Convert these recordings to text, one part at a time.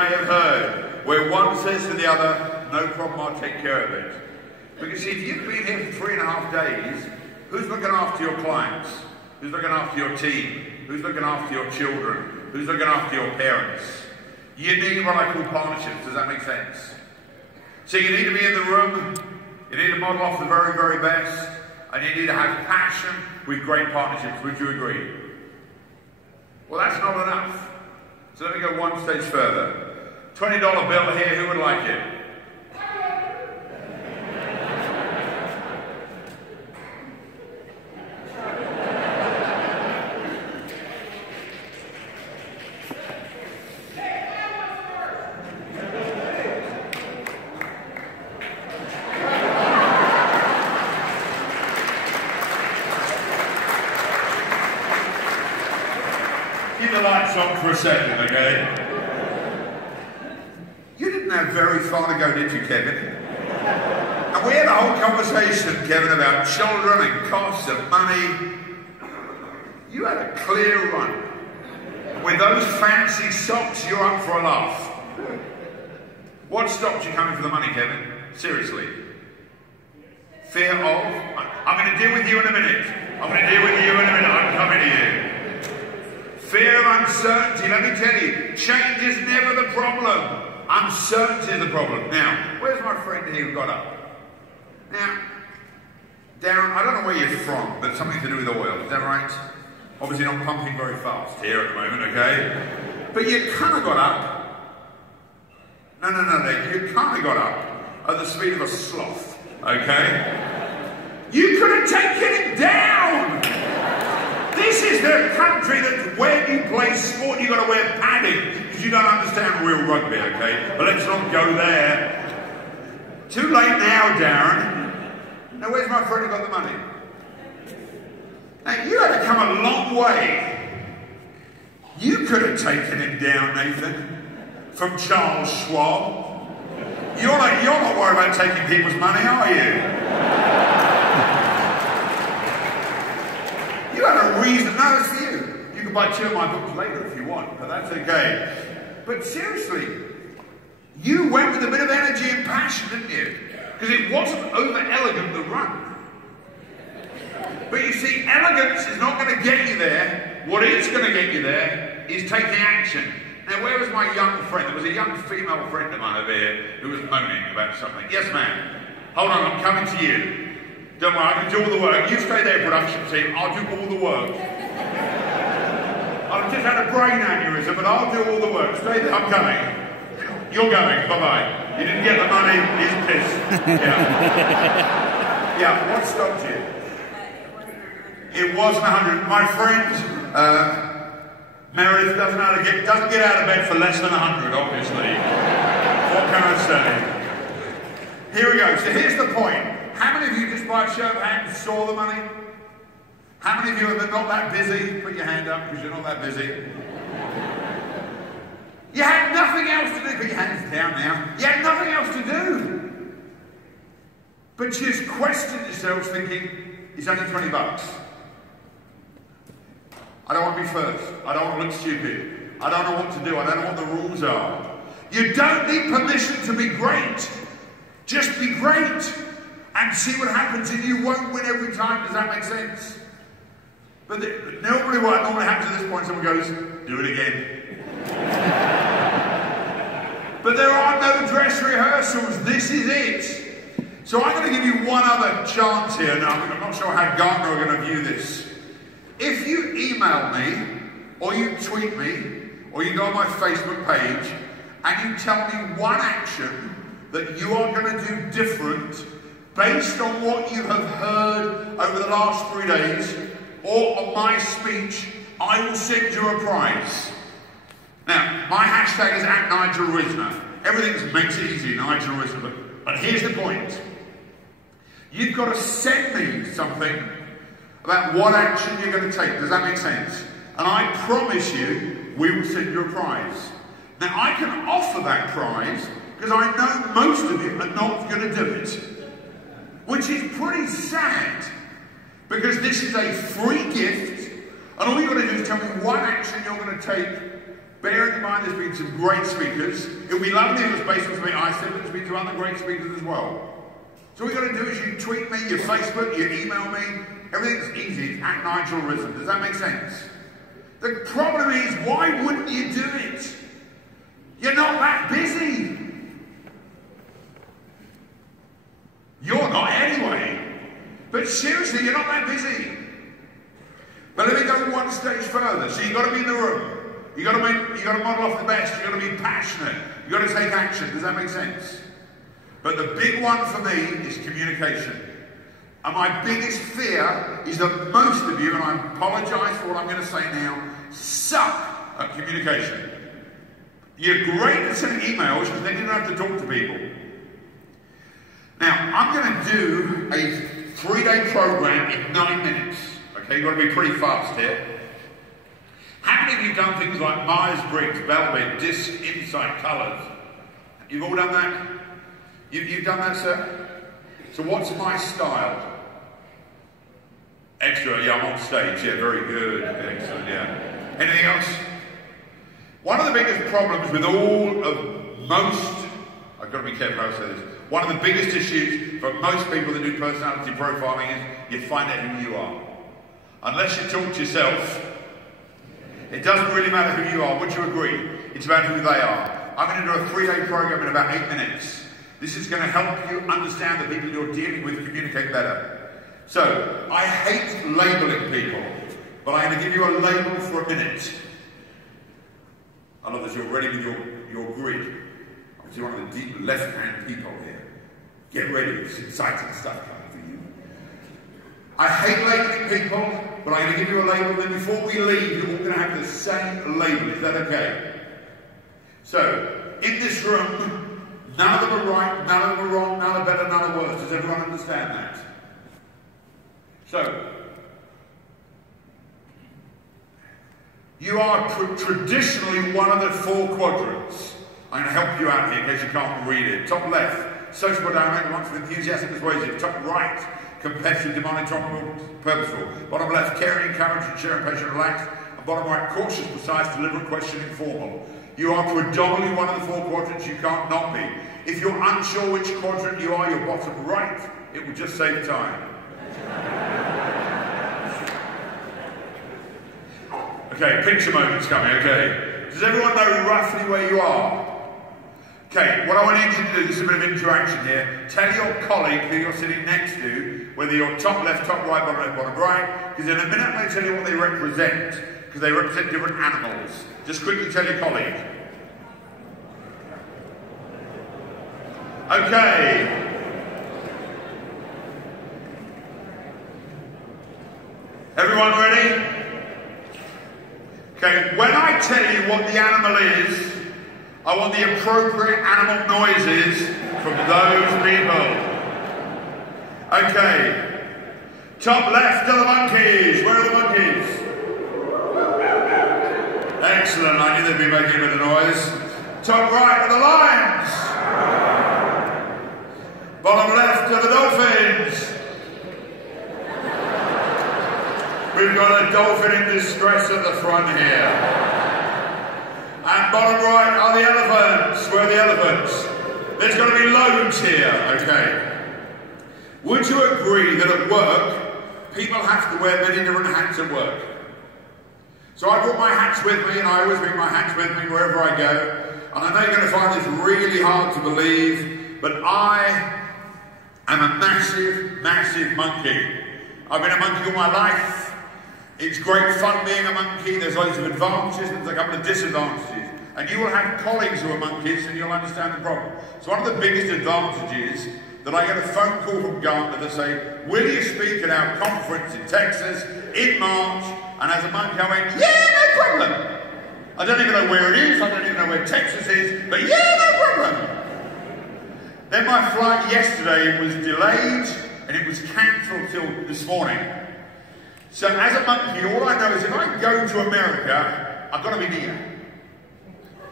may have heard, where one says to the other, no problem, I'll take care of it. Because if you've been here for 3.5 days, who's looking after your clients? Who's looking after your team? Who's looking after your children? Who's looking after your parents? You need what I call partnerships. Does that make sense? So you need to be in the room, you need to model off the very, very best, and you need to have passion with great partnerships. Would you agree? Well, that's not enough. So let me go one stage further. $20 bill here, who would like it? Keep the lights on for a second, okay? You didn't have very far to go, did you, Kevin? And we had a whole conversation, Kevin, about children and costs and money. You had a clear run. With those fancy socks, you're up for a laugh. What stopped you coming for the money, Kevin? Seriously. Fear of? I'm going to deal with you in a minute. I'm coming to you. Fear of uncertainty. Let me tell you, change is never the problem. Uncertainty is the problem. Now, where's my friend here who got up? Now, Darren, I don't know where you're from, but something to do with oil. Is that right? Obviously not pumping very fast here at the moment, okay? But you kind of got up. No. You kind of got up at the speed of a sloth, okay? You could have taken him down. This is the country that when you play sport, you've got to wear padding because you don't understand real rugby, okay? But let's not go there. Too late now, Darren. Now, where's my friend who got the money? Now, you had to come a long way. You could have taken him down, Nathan, from Charles Schwab. You're not worried about taking people's money, are you? You had a reason. No, it's for you. You can buy 2 of my books later if you want, but that's okay. But seriously, you went with a bit of energy and passion, didn't you? Because it wasn't over-elegant, the run. But you see, elegance is not going to get you there. What is going to get you there is taking action. Now, where was my young friend? There was a young female friend of mine over here who was moaning about something. Yes, ma'am. Hold on, I'm coming to you. Don't worry, I can do all the work. You stay there, production team. I'll do all the work. I've just had a brain aneurysm, but I'll do all the work. Stay there. I'm coming. You're going. Bye-bye. You didn't get the money. He's pissed. Yeah. Yeah, what stopped you? It wasn't 100. My friend, Meredith doesn't get out of bed for less than 100, obviously. What can I say? Here we go. So here's the point. How many of you, just by a show of hands, saw the money? How many of you are not that busy? Put your hand up because you're not that busy. You had nothing else to do. Put your hands down now. You had nothing else to do. But you just questioned yourselves thinking, it's only 20 bucks. I don't want to be first. I don't want to look stupid. I don't know what to do. I don't know what the rules are. You don't need permission to be great. Just be great. And see what happens, and you won't win every time. Does that make sense? But normally what normally happens at this point, someone goes, do it again. But there are no dress rehearsals. This is it. So I'm going to give you one other chance here. Now, I'm not sure how Gartner are going to view this. If you email me, or you tweet me, or you go on my Facebook page, and you tell me one action that you are going to do different based on what you have heard over the last 3 days, or on my speech, I will send you a prize. Now, my hashtag is @Nigel Risner. Everything makes it easy, Nigel Risner. But here's the point. You've got to send me something about what action you're going to take. Does that make sense? And I promise you, we will send you a prize. Now, I can offer that prize because I know most of you are not going to do it. Which is pretty sad, because this is a free gift, and all you've got to do is tell me one action you're going to take Bear in mind there's been some great speakers. It would be lovely if it was based on something I said, but there's been some other great speakers as well. So all you got to do is you tweet me, you Facebook, you email me. Everything's easy. It's at Nigel Risner. Does that make sense? The problem is, why wouldn't you do it? You're not that busy. You're not anyway. But seriously, you're not that busy. But let me go one stage further. So you've got to be in the room. You've got to model off the best. You've got to be passionate. You've got to take action. Does that make sense? But the big one for me is communication. And my biggest fear is that most of you, and I apologize for what I'm going to say now, suck at communication. You're great at sending emails because then you don't have to talk to people. Now, I'm going to do a 3-day program in 9 minutes. Okay, you've got to be pretty fast here. How many of you done things like Myers-Briggs, Bellman, Disc, Insight, Colours? You've all done that? You've done that, sir? So what's my style? Excellent, yeah, I'm on stage, yeah, very good, excellent, yeah. Anything else? One of the biggest problems with I've got to be careful how I say this, one of the biggest issues for most people that do personality profiling is you find out who you are. Unless you talk to yourself, it doesn't really matter who you are. Would you agree? It's about who they are. I'm going to do a 3-day program in about 8 minutes. This is going to help you understand the people you're dealing with, communicate better. So, I hate labeling people, but I'm going to give you a label for a minute. I love that you're ready with your grid. You're one of the deep left-hand people here. Get ready, it's exciting stuff coming for you. I hate labeling people, but I'm going to give you a label, then before we leave, you're all going to have the same label. Is that okay? So, in this room, none of them are right, none of them are wrong, none are better, none are worse. Does everyone understand that? So, you are traditionally one of the 4 quadrants. I'm going to help you out here in case you can't read it. Top left, sociable, dynamic, wants enthusiastic, persuasive. Top right, competitive, demanding, tolerable, purposeful. Bottom left, caring, encouraging, sharing, patient, relaxed. And bottom right, cautious, precise, deliberate, questioning, formal. You are predominantly one of the 4 quadrants. You can't not be. If you're unsure which quadrant you are, you're bottom right. It will just save time. Okay, picture moment's coming, okay. Does everyone know roughly where you are? Okay, what I want you to do, this is a bit of interaction here. Tell your colleague who you're sitting next to, whether you're top left, top right, bottom left, bottom right, because in a minute I'm going to tell you what they represent, because they represent different animals. Just quickly tell your colleague. Okay. Everyone ready? Okay, when I tell you what the animal is, I want the appropriate animal noises from those people. Okay. Top left are the monkeys. Where are the monkeys? Excellent. I knew they'd be making a bit of noise. Top right are the lions. Bottom left are the dolphins. We've got a dolphin in distress at the front here. And bottom right are the elephants. Where are the elephants? There's going to be loads here, okay. Would you agree that at work, people have to wear many different hats at work? So I brought my hats with me, and I always bring my hats with me wherever I go. And I know you're going to find this really hard to believe, but I am a massive, massive monkey. I've been a monkey all my life. It's great fun being a monkey. There's loads of advantages, and there's a couple of disadvantages. And you will have colleagues who are monkeys, and you'll understand the problem. So one of the biggest advantages that I get a phone call from Gartner that say, will you speak at our conference in Texas in March? And as a monkey I went, yeah, no problem. I don't even know where it is, I don't even know where Texas is, but yeah, no problem. Then my flight yesterday was delayed, and it was cancelled till this morning. So as a monkey, all I know is if I go to America, I've got to be near.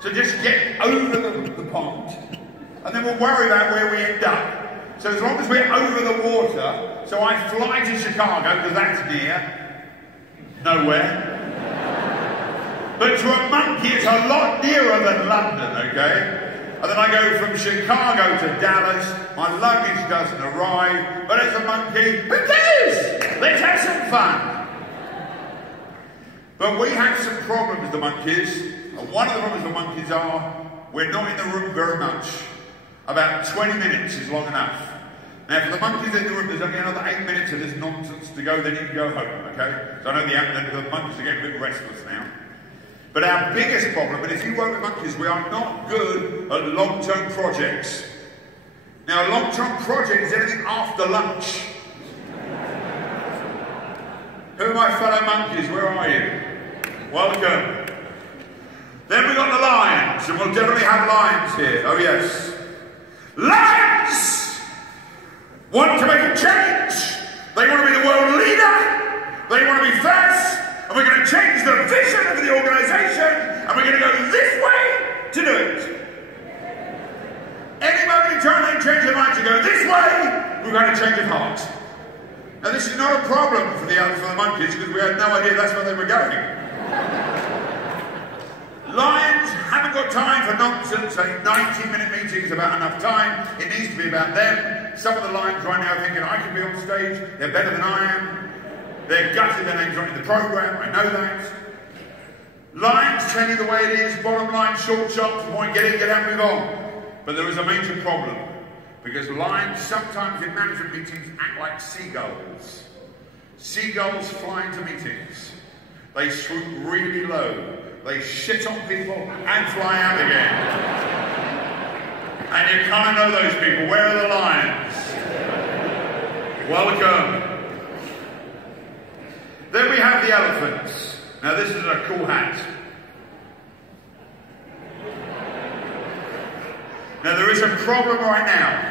So just get over the pond, and then we'll worry about where we end up. So as long as we're over the water, so I fly to Chicago, because that's near, nowhere. But to a monkey, it's a lot nearer than London, okay? And then I go from Chicago to Dallas, my luggage doesn't arrive, but as a monkey, who cares? Let's have some fun. But we have some problems, the monkeys, and one of the problems the monkeys are, we're not in the room very much. About 20 minutes is long enough. Now, for the monkeys in the room, there's only another 8 minutes of this nonsense to go, then you can go home, okay? So I know the monkeys are getting a bit restless now. But our biggest problem, and if you work with monkeys, we are not good at long-term projects. Now, a long-term project is anything after lunch. Who are my fellow monkeys? Where are you? Welcome. Then we've got the lions, and we'll definitely have lions here. Oh, yes. Lions want to make a change. They want to be the world leader. They want to be first. And we're going to change the vision of the organisation, and we're going to go this way to do it. Any moment in time they change their mind to go this way, we're going to change of heart. Now this is not a problem for the monkeys, because we had no idea that's where they were going. Lions haven't got time for nonsense. 90-minute meetings about enough time. It needs to be about them. Some of the lions right now are thinking, I can be on stage, they're better than I am. They're gutted their names right in the program, I know that. Lions tell you the way it is, bottom line, short, sharp, point, get in, get out, move on. But there is a major problem, because lions sometimes in management meetings act like seagulls. Seagulls fly into meetings. They swoop really low. They shit on people and fly out again. And you kind of know those people. Where are the lions? Welcome. Then we have the elephants. Now this is a cool hat. Now there is a problem right now,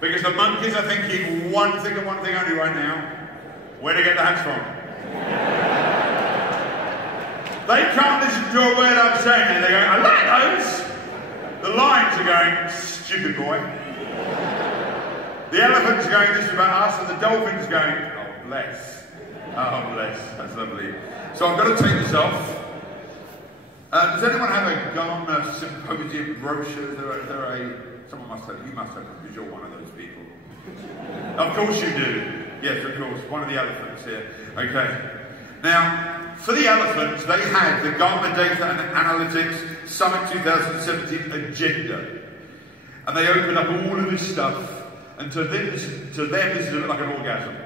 because the monkeys are thinking one thing and one thing only right now. Where to get the hats from? They can't listen to a word I'm saying, and they're going, I like those. The lions are going, stupid boy. The elephants are going, this is about us, and the dolphins are going, oh bless. Oh, bless. That's lovely. So I've got to take this off. Does anyone have a Gardener Symposium brochure? Someone must have, you must have, because you're one of those people. Of course you do. Yes, of course. One of the elephants here. Okay. Now, for the elephants, they had the Gardener Data and Analytics Summit 2017 agenda. And they opened up all of this stuff. And to them, this is like an orgasm.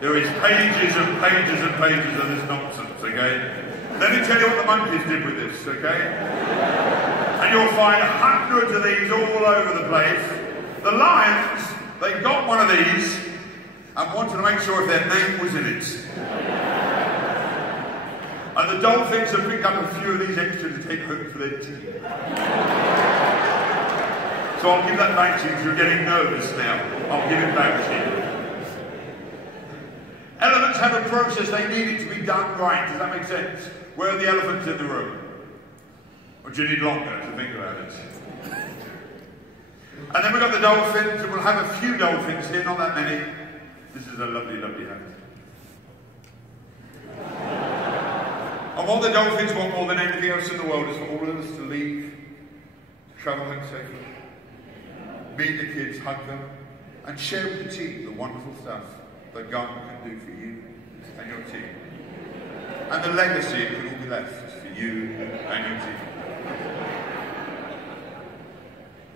There is pages and pages and pages of this nonsense, okay? Let me tell you what the monkeys did with this, okay? And you'll find hundreds of these all over the place. The lions, they got one of these and wanted to make sure if their name was in it. And the dolphins have picked up a few of these extras to take home for their tea. So I'll give that back to you because you're getting nervous now. I'll give it back to you. Elephants have a process, they need it to be done right. Does that make sense? Where are the elephants in the room? Or do you need longer to think about it? And then we've got the dolphins, and we'll have a few dolphins here, not that many. This is a lovely, lovely hat. And what the dolphins want more than anything else in the world is for all of us to leave, travel home safely, meet the kids, hug them, and share with the team the wonderful stuff that Gardener can do for you and your team. And the legacy can all be left for you and your team.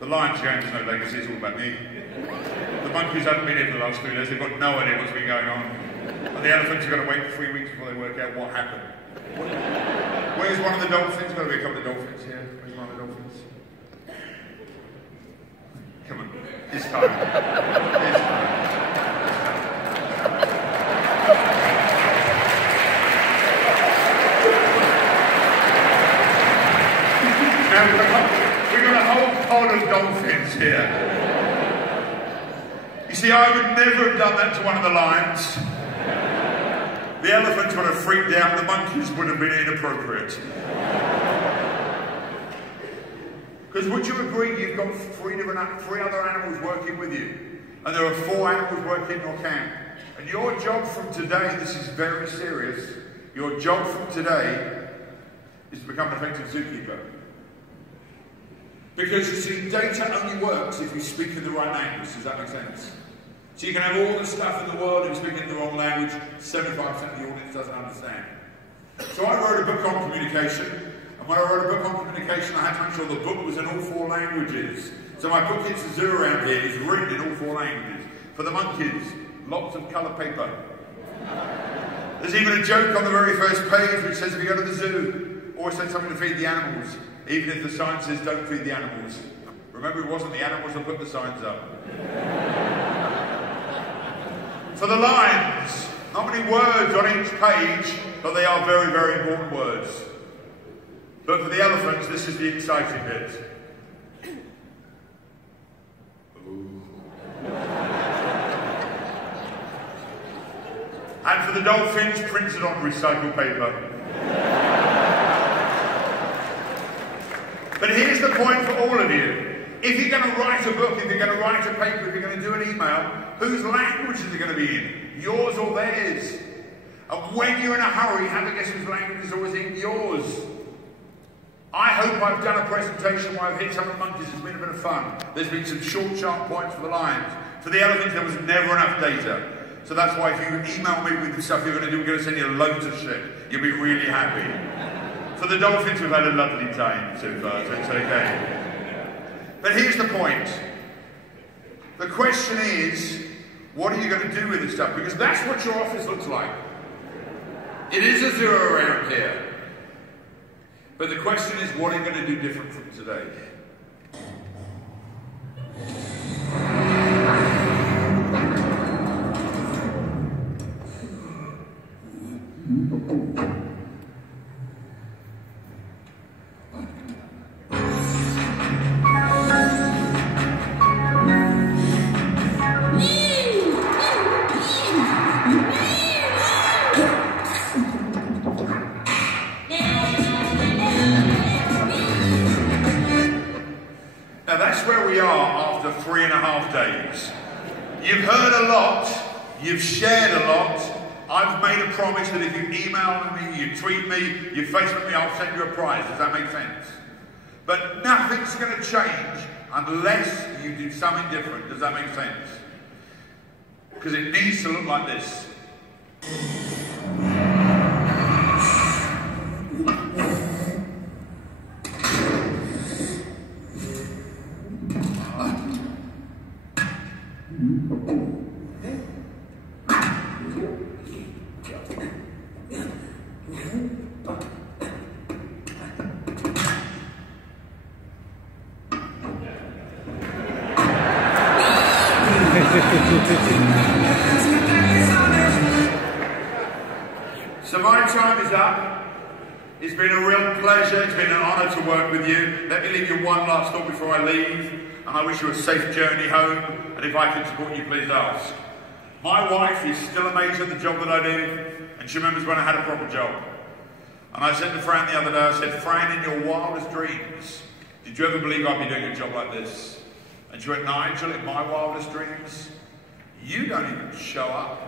The lions are going, there's no legacy, it's all about me. The monkeys haven't been here for the last 3 days, they've got no idea what's been going on. And the elephants are going to wait 3 weeks before they work out what happened. Where's one of the dolphins? Got to be a couple of dolphins here. Where's one of the dolphins? Come on, it's time. It's time. We've got a whole pod of dolphins here. You see, I would never have done that to one of the lions. The elephants would have freaked out, the monkeys would have been inappropriate. Because would you agree you've got three other animals working with you? And there are 4 animals working in your camp. And your job from today, this is very serious, your job from today is to become an effective zookeeper. Because, you see, data only works if you speak in the right language. Does that make sense? So you can have all the stuff in the world, if you speak in the wrong language, 75% of the audience doesn't understand. So I wrote a book on communication, and when I wrote a book on communication, I had to make sure the book was in all 4 languages. So my book It's a Zoo Around Here is written in all 4 languages. For the monkeys, lots of coloured paper. There's even a joke on the very first page which says if you go to the zoo, always say something to feed the animals, even if the sign says don't feed the animals. Remember, it wasn't the animals that put the signs up. For the lions, not many words on each page, but they are very, very important words. But for the elephants, this is the exciting bit. And for the dolphins, printed on recycled paper. But here's the point for all of you. If you're going to write a book, if you're going to write a paper, if you're going to do an email, whose language is it going to be in? Yours or theirs? And when you're in a hurry, have a guess whose language is always in? Yours. I hope I've done a presentation where I've hit some of the monkeys. It's been a bit of fun. There's been some short, sharp points for the lions. For the elephants, there was never enough data. So that's why if you email me with the stuff you're going to do, we're going to send you loads of shit. You'll be really happy. For the dolphins, we've had a lovely time so far, so it's okay. But here's the point. The question is, what are you going to do with this stuff? Because that's what your office looks like. It is a zoo around here. But the question is, what are you going to do different from today? Now that's where we are after 3.5 days. You've heard a lot, you've shared a lot. I've made a promise that if you email me, you tweet me, you Facebook me, I'll send you a prize. Does that make sense? But nothing's going to change unless you do something different. Does that make sense? Because it needs to look like this. So my time is up. It's been a real pleasure. It's been an honour to work with you. Let me leave you one last thought before I leave. And I wish you a safe journey home. And if I can support you, please ask. My wife is still amazed at the job that I do. And she remembers when I had a proper job. And I said to Fran the other day, I said, Fran, in your wildest dreams, did you ever believe I'd be doing a job like this? And she went, Nigel, in my wildest dreams, you don't even show up.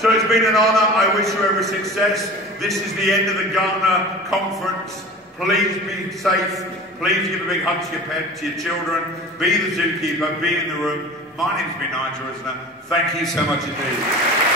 So it's been an honour. I wish you every success. This is the end of the Gartner conference. Please be safe. Please give a big hug to your pet, to your children. Be the zookeeper. Be in the room. My name's been Nigel Risner. Thank you so much indeed.